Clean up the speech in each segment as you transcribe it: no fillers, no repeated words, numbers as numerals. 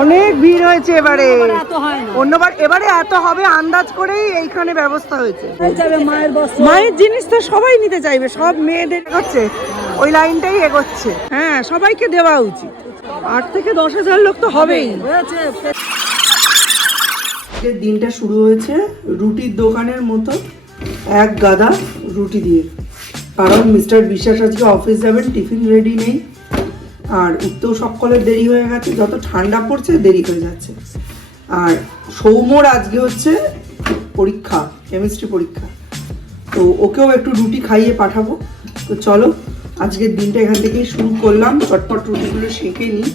অনেক ভিড় হয়েছে এবারে, অন্যবার এবারে এত হবে আন্দাজ করেই এইখানে ব্যবস্থা হয়েছে। মায়ের জিনিস তো সবাই নিতে চাইবে, সব মেয়েদের এগোচ্ছে, ওই লাইনটাই এগোচ্ছে। হ্যাঁ, সবাইকে দেওয়া উচিত। 8 থেকে 10,000 লোক তো হবেই। দিনটা শুরু হয়েছে রুটির দোকানের মতো এক গাদা রুটি দিয়ে, কারণ মিস্টার বিশ্বাস আজকে অফিস যাবেন, টিফিন রেডি নেই, আর উঠতেও সকলের দেরি হয়ে গেছে, যত ঠান্ডা পড়ছে দেরি হয়ে যাচ্ছে। আর সৌম্যর আজকে হচ্ছে পরীক্ষা, কেমিস্ট্রি পরীক্ষা, তো ওকেও একটু রুটি খাইয়ে পাঠাবো। তো চলো আজকের দিনটা এখান থেকেই শুরু করলাম, চটপট রুটিগুলো সেঁকে নিই।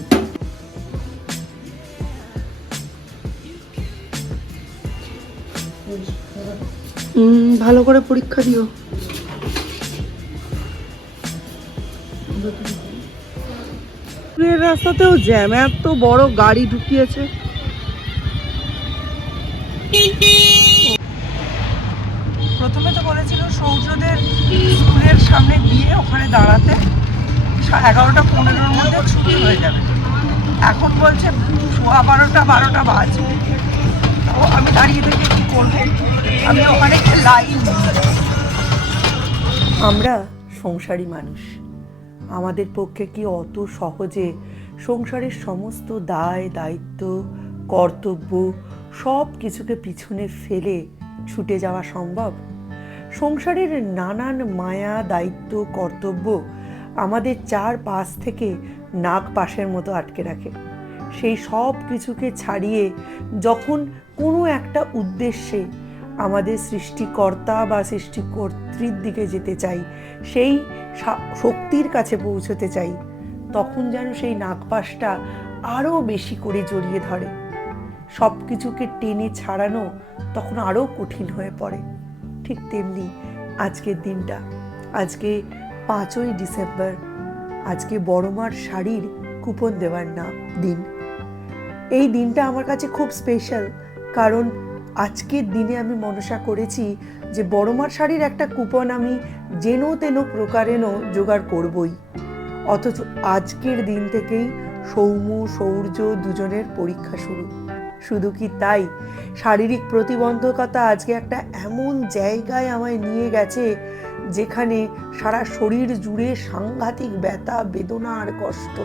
ভালো করে পরীক্ষা দিও। রাস্তাতেও জ্যাম, এত বড় গাড়ি ঢুকিয়েছে। প্রথমে তো বলেছিল সৌর্যদের স্কুলের সামনে গিয়ে ওখানে দাঁড়াতে, 11:15 মধ্যে ছুটি হয়ে যাবে। এখন বলছে 12:15 বাজবে। তো আমি দাঁড়িয়ে থেকে কি করবো, আমি ওখানে লাইন। আমরা সংসারী মানুষ, আমাদের পক্ষে কি অত সহজে সংসারের সমস্ত দায় দায়িত্ব কর্তব্য সব কিছুকে পিছনে ফেলে ছুটে যাওয়া সম্ভব? সংসারের নানান মায়া দায়িত্ব কর্তব্য আমাদের চারপাশ থেকে নাক পাশের মতো আটকে রাখে। সেই সব কিছুকে ছাড়িয়ে যখন কোনো একটা উদ্দেশ্যে আমাদের সৃষ্টিকর্তা বা সৃষ্টিকর্ত্রীর দিকে যেতে চাই, সেই শক্তির কাছে পৌঁছতে চাই, তখন যেন সেই নাগপাশটা আরও বেশি করে জড়িয়ে ধরে। সব কিছুকে টেনে ছাড়ানো তখন আরও কঠিন হয়ে পড়ে। ঠিক তেমনি আজকের দিনটা, আজকে 5ই ডিসেম্বর, আজকে বড়মার শাড়ির কুপন দেওয়ার দিন। এই দিনটা আমার কাছে খুব স্পেশাল, কারণ আজকের দিনে আমি মনসা করেছি যে বড়মার শাড়ির একটা কুপন আমি যেন তেন প্রকারেণ জোগাড় করবই। অথচ আজকের দিন থেকেই সৌম্য সৌর্য দুজনের পরীক্ষা শুরু। শুধু কি তাই, শারীরিক প্রতিবন্ধকতা আজকে একটা এমন জায়গায় আমায় নিয়ে গেছে যেখানে সারা শরীর জুড়ে সাংঘাতিক ব্যথা বেদনা আর কষ্ট।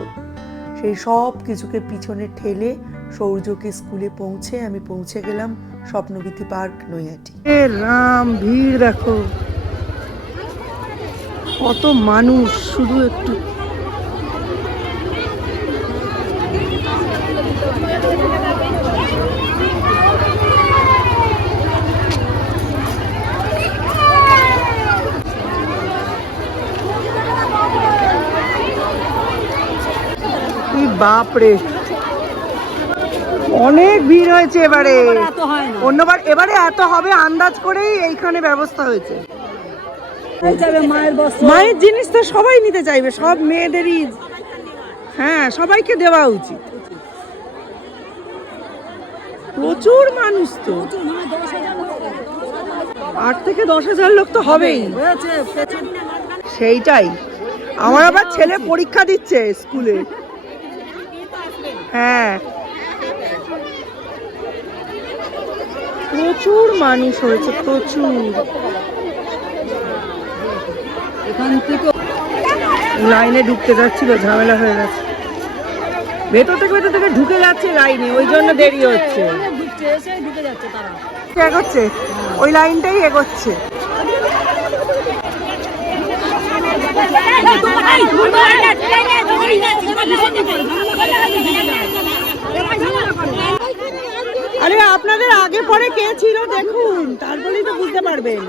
সেই সব কিছুকে পিছনে ঠেলে সৌর্যকে স্কুলে পৌঁছে আমি পৌঁছে গেলাম স্বপ্নবীথি পার্ক, নৈহাটি। রাম, ভিড় দেখো, কত মানুষ, শুধু একটু বাপরে, অনেক ভিড় হয়েছে এবারে, অন্যবার এবারে এত হবে আন্দাজ করেই এইখানে ব্যবস্থা হয়েছে। মায়ের জিনিস তো সবাই নিতে চাইবে, সব মেয়েদেরই। হ্যাঁ, সবাইকে দেওয়া উচিত। প্রচুর মানুষ তো, 8 থেকে 10,000 লোক তো হবেই। সেইটাই, আমার আবার ছেলে পরীক্ষা দিচ্ছে স্কুলে। হ্যাঁ, প্রচুর মানুষ হয়েছে, প্রচুর। এখান থেকে লাইনে ঢুকতে যাচ্ছিল, ঝামেলা হয়ে গেছে। ভেতর থেকে ঢুকে যাচ্ছে লাইনে, ওই জন্য দেরি হচ্ছে। এগোচ্ছে, ওই লাইনটাই এগোচ্ছে। আরে আপনাদের আগে পরে কে ছিল দেখুন, তারপরেই তো বুঝতে পারবেন।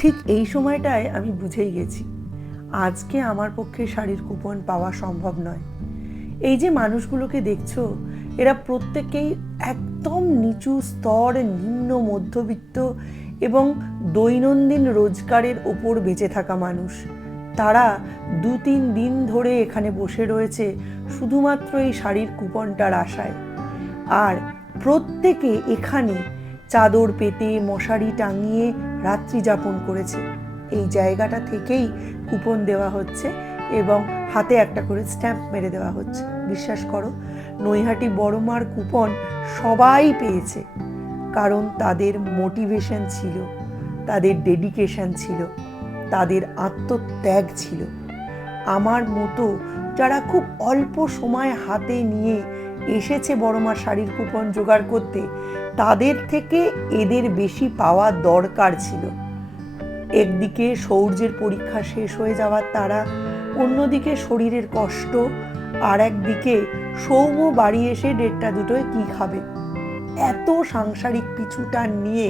ঠিক এই সময়টায় আমি বুঝেই গেছি আজকে আমার পক্ষে শাড়ির কুপন পাওয়া সম্ভব নয়। এই যে মানুষগুলোকে দেখছো, এরা প্রত্যেকেই একদম নিচু স্তর, নিম্ন মধ্যবিত্ত এবং দৈনন্দিন রোজগারের ওপর বেঁচে থাকা মানুষ। তারা 2-3 দিন ধরে এখানে বসে রয়েছে শুধুমাত্র এই শাড়ির কুপনটার আশায়। আর প্রত্যেকে এখানে চাদর পেতে মশারি টাঙিয়ে রাত্রি যাপন করেছে। এই জায়গাটা থেকেই কুপন দেওয়া হচ্ছে এবং হাতে একটা করে স্ট্যাম্প মেরে দেওয়া হচ্ছে। বিশ্বাস করো, নৈহাটি বড় মার কুপন সবাই পেয়েছে, কারণ তাদের মোটিভেশন ছিল, তাদের ডেডিকেশন ছিল, তাদের আত্মত্যাগ ছিল। আমার মতো যারা খুব অল্প সময় হাতে নিয়ে এসেছে বড় মার শাড়ির কুপন জোগাড় করতে, তাদের থেকে এদের বেশি পাওয়া দরকার ছিল। একদিকে সৌর্যের পরীক্ষা শেষ হয়ে যাওয়ার তারা, অন্যদিকে শরীরের কষ্ট, আর একদিকে সৌম্য বাড়ি এসে 1:30-2টোয় কি খাবে। এত সাংসারিক পিছুটান নিয়ে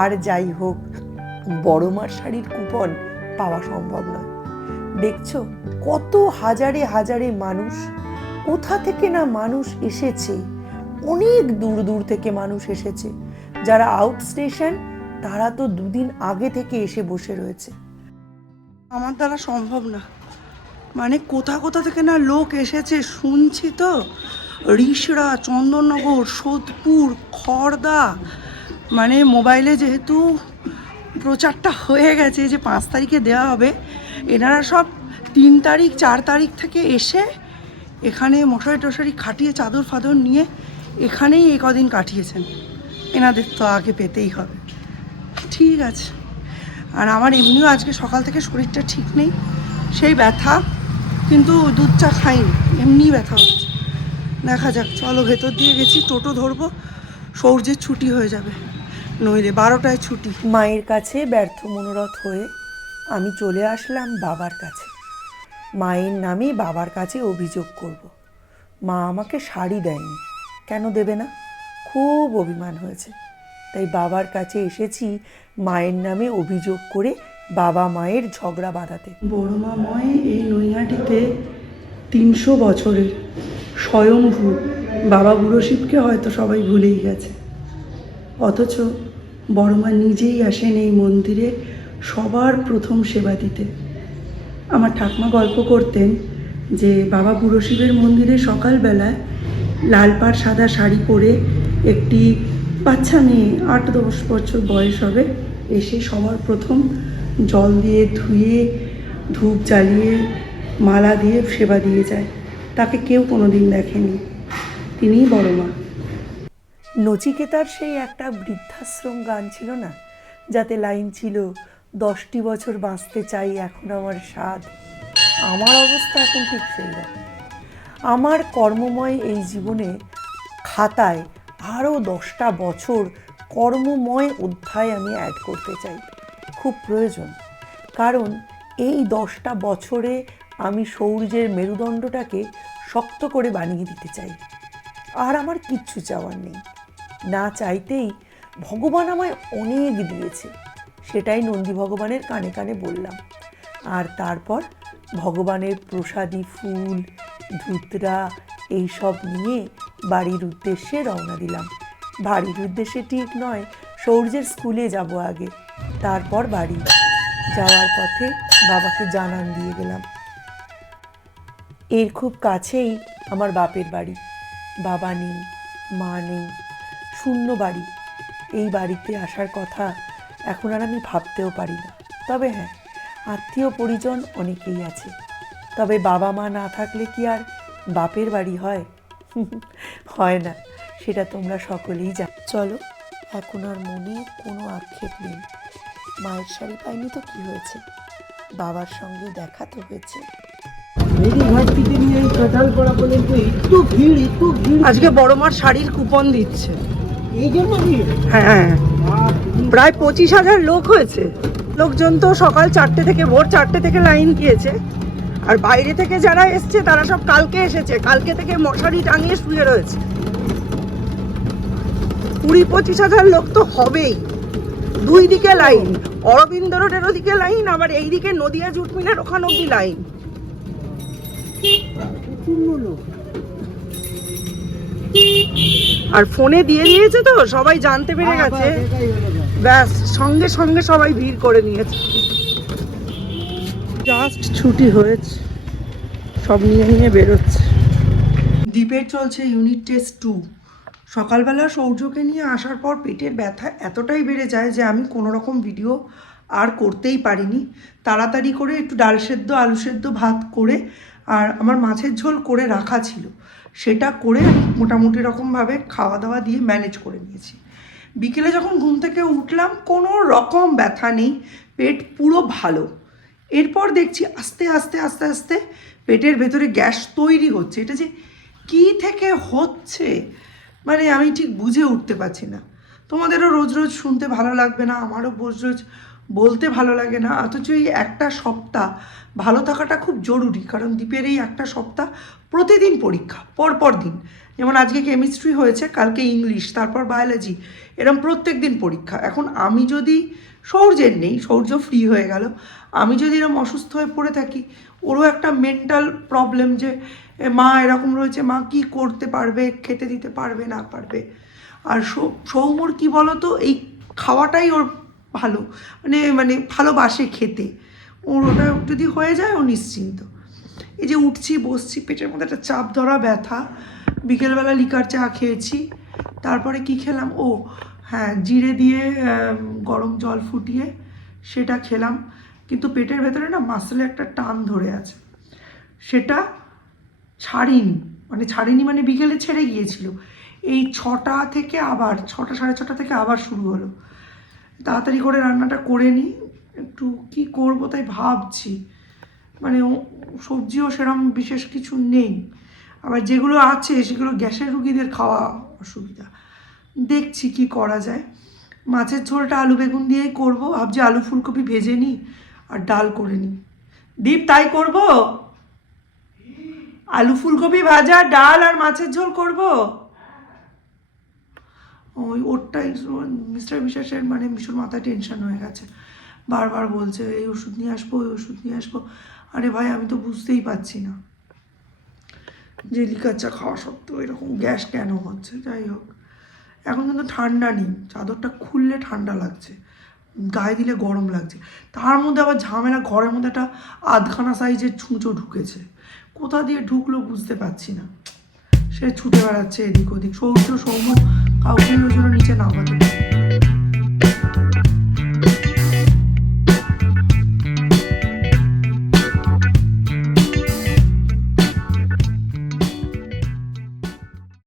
আর যাই হোক, বড় মার শাড়ির কুপন পাওয়া সম্ভব নয়। দেখছো কত হাজারে হাজারে মানুষ, কোথা থেকে না মানুষ এসেছে, অনেক দূর দূর থেকে মানুষ এসেছে। যারা আউট স্টেশন তারা তো 2 দিন আগে থেকে এসে বসে রয়েছে। আমার দ্বারা সম্ভব না, মানে কোথা কোথা থেকে না লোক এসেছে শুনছি তো। রিষড়া, চন্দননগর, সোদপুর, খড়দা, মানে মোবাইলে যেহেতু প্রচারটা হয়ে গেছে যে 5 তারিখে দেওয়া হবে, এনারা সব 3 তারিখ 4 তারিখ থেকে এসে এখানে মশারি টশারি খাটিয়ে চাদর ফাদর নিয়ে এখানেই এই কদিন কাটিয়েছেন। এনাদের তো আগে পেতেই হবে। ঠিক আছে, আর আমার এমনিও আজকে সকাল থেকে শরীরটা ঠিক নেই, সেই ব্যথা, কিন্তু দুধ চা খাইনি, এমনিই ব্যথা হচ্ছে। দেখা যাক, চলো ভেতর দিয়ে গেছি, টোটো ধরবো, সৌর্যের ছুটি হয়ে যাবে, নইলে 12টায় ছুটি। মায়ের কাছে ব্যর্থ মনোরথ হয়ে আমি চলে আসলাম বাবার কাছে। মায়ের নামে বাবার কাছে অভিযোগ করব। মা আমাকে শাড়ি দেয়নি, কেন দেবে না? খুব অভিমান হয়েছে, তাই বাবার কাছে এসেছি মায়ের নামে অভিযোগ করে বাবা মায়ের ঝগড়া বাঁধাতে। বড়মাময় এই নৈহাটিতে 300 বছরের স্বয়ংভূ বাবা বুড়ো শিবকে হয়তো সবাই ভুলেই গেছে, অথচ বড়মা নিজেই আসেন এই মন্দিরে সবার প্রথম সেবা দিতে। আমার ঠাকুমা গল্প করতেন যে বাবা বুড়ো শিবের মন্দিরে সকালবেলায় লাল পাড় সাদা শাড়ি পরে একটি বাচ্চা মেয়ে 8-10 বছর বয়স হবে এসে সবার প্রথম জল দিয়ে ধুয়ে ধূপ জ্বালিয়ে মালা দিয়ে সেবা দিয়ে যায়। তাকে কেউ কোনোদিন দেখেনি, তিনিই বড় মা। নচিকেতার সেই একটা বৃদ্ধাশ্রম গান ছিল না, যাতে লাইন ছিল 10টি বছর বাঁচতে চাই এখন আমার স্বাদ। আমার অবস্থা এখন ঠিক সেই রকম। আমার কর্মময় এই জীবনে খাতায় আরও 10টা বছর কর্মময় অধ্যায় আমি অ্যাড করতে চাই, খুব প্রয়োজন। কারণ এই 10টা বছরে আমি সৌর্যের মেরুদণ্ডটাকে শক্ত করে বানিয়ে দিতে চাই। আর আমার কিচ্ছু চাওয়ার নেই, না চাইতেই ভগবান আমায় অনেক দিয়েছে, সেটাই নন্দী ভগবানের কানে কানে বললাম। আর তারপর ভগবানের প্রসাদী ফুল, ধুতরা এইসব নিয়ে বাড়ির উদ্দেশ্যে রওনা দিলাম। বাড়ির উদ্দেশ্যে ঠিক নয়, সৌর্যের স্কুলে যাব আগে, তারপর বাড়ি। যাওয়ার পথে বাবাকে জানান দিয়ে গেলাম। এর খুব কাছেই আমার বাপের বাড়ি। বাবা নেই, মা নেই, শূন্য বাড়ি। এই বাড়িতে আসার কথা এখন আর আমি ভাবতেও পারি না। তবে হ্যাঁ, আত্মীয় পরিজন অনেকেই আছে, তবে বাবা মা না থাকলে কি আর বাপের বাড়ি হয়? হয় না, সেটা তোমরা সকলেই জানো। চলো, এখন আর মনে কোনো আক্ষেপ নেই। মায়ের শাড়ি পাইনি তো কি হয়েছে, বাবার সঙ্গে দেখা তো হয়েছে। আজকে বড় মার শাড়ির কুপন দিচ্ছে, হ্যাঁ, প্রায় 25,000 লোক হয়েছে। লোকজন তো সকাল 4টে থেকে, ভোর 4টে থেকে লাইন দিয়েছে। আর বাইরে থেকে যারা এসছে তারা সব কালকে এসেছে, কালকে থেকে মশারি টাঙিয়ে শুয়ে রয়েছে। 20-25,000 লোক তো হবেই। 2 দিকে লাইন, অরবিন্দ রোডের ওদিকে লাইন, আবার এইদিকে নদিয়া জুট মিলের ওখানে অব্দি লাইন। আর ফোনে দিয়ে দিয়েছে তো সবাই জানতে পেরে গেছে, ব্যাস সঙ্গে সঙ্গে সবাই ভিড় করে নিয়েছে। জাস্ট ছুটি হয়েছে, সব নিয়ে নিয়ে বেরোচ্ছে। দ্বীপের চলছে ইউনিট টেস্ট 2, সকালবেলা সৌর্যকে নিয়ে আসার পর পেটের ব্যথা এতটাই বেড়ে যায় যে আমি কোনো রকম ভিডিও আর করতেই পারিনি। তাড়াতাড়ি করে একটু ডাল সেদ্ধ আলু সেদ্ধ ভাত করে আর আমার মাছের ঝোল করে রাখা ছিল, সেটা করে আমি মোটামুটি রকমভাবে খাওয়া দাওয়া দিয়ে ম্যানেজ করে নিয়েছি। বিকেলে যখন ঘুম থেকে উঠলাম কোনো রকম ব্যথা নেই, পেট পুরো ভালো। এরপর দেখছি আস্তে আস্তে আস্তে আস্তে পেটের ভেতরে গ্যাস তৈরি হচ্ছে। এটা যে কী থেকে হচ্ছে মানে আমি ঠিক বুঝে উঠতে পারছি না। তোমাদেরও রোজ রোজ শুনতে ভালো লাগবে না, আমারও রোজ রোজ বলতে ভালো লাগে না, অথচ এই একটা সপ্তাহ ভালো থাকাটা খুব জরুরি। কারণ দীপের এই একটা সপ্তাহ প্রতিদিন পরীক্ষা, পরপর দিন। যেমন আজকে কেমিস্ট্রি হয়েছে, কালকে ইংলিশ, তারপর বায়োলজি, এরকম প্রত্যেক দিন পরীক্ষা। এখন আমি যদি, সৌর্যের নেই, সৌর্য ফ্রি হয়ে গেল, আমি যদি এরকম অসুস্থ হয়ে পড়ে থাকি, ওরও একটা মেন্টাল প্রবলেম যে মা এরকম রয়েছে, মা কি করতে পারবে, খেতে দিতে পারবে না পারবে। আর সৌমর কী বলো তো, এই খাওয়াটাই ওর ভালো, মানে মানে ভালোবাসে খেতে। ওর ওটা যদি হয়ে যায় ও নিশ্চিন্ত। এই যে উঠছি বসছি, পেটের মধ্যে একটা চাপ ধরা ব্যথা। বিকেলবেলা লিকার চা খেয়েছি, তারপরে কি খেলাম, ও হ্যাঁ জিরে দিয়ে গরম জল ফুটিয়ে সেটা খেলাম। কিন্তু পেটের ভেতরে না মাসলে একটা টান ধরে আছে, সেটা ছাড়িনি মানে বিকেলে ছেড়ে গিয়েছিল। এই 6টা থেকে আবার 6টা সাড়ে 6টা থেকে আবার শুরু হলো। তাড়াতাড়ি করে রান্নাটা করে নিই, একটু কি করব তাই ভাবছি। মানে সবজিও সেরকম বিশেষ কিছু নেই, আবার যেগুলো আছে সেগুলো গ্যাসের রুগীদের খাওয়া অসুবিধা। দেখছি কি করা যায়। মাছের ঝোলটা আলু বেগুন দিয়েই করবো ভাবছি, আলু ফুলকপি ভেজে নিই আর ডাল করে নিই। দীপ তাই করব, আলু ফুলকপি ভাজা, ডাল আর মাছের ঝোল করব। ওই ওরটাই মিস্টার বিশ্বাসের মানে ভীষণ মাথায় টেনশন হয়ে গেছে, বারবার বলছে এই ওষুধ নিয়ে আসবো, ওই ওষুধ নিয়ে আসবো। আরে ভাই আমি তো বুঝতেই পারছি না যে লিকার চা খাওয়া সত্ত্বেও এরকম গ্যাস কেন হচ্ছে। যাই হোক, এখন কিন্তু ঠান্ডা নেই, চাদরটা খুললে ঠান্ডা লাগছে, গায়ে দিলে গরম লাগছে। তার মধ্যে আবার ঝামেলা, ঘরের মধ্যে একটা আধখানা সাইজের ছুঁচো ঢুকেছে, কোথা দিয়ে ঢুকলো বুঝতে পারছি না। সে ছুটে বেড়াচ্ছে এদিক ওদিক। সৌম্য কাউকে ওই জন্য নিচে নামাতে পারে।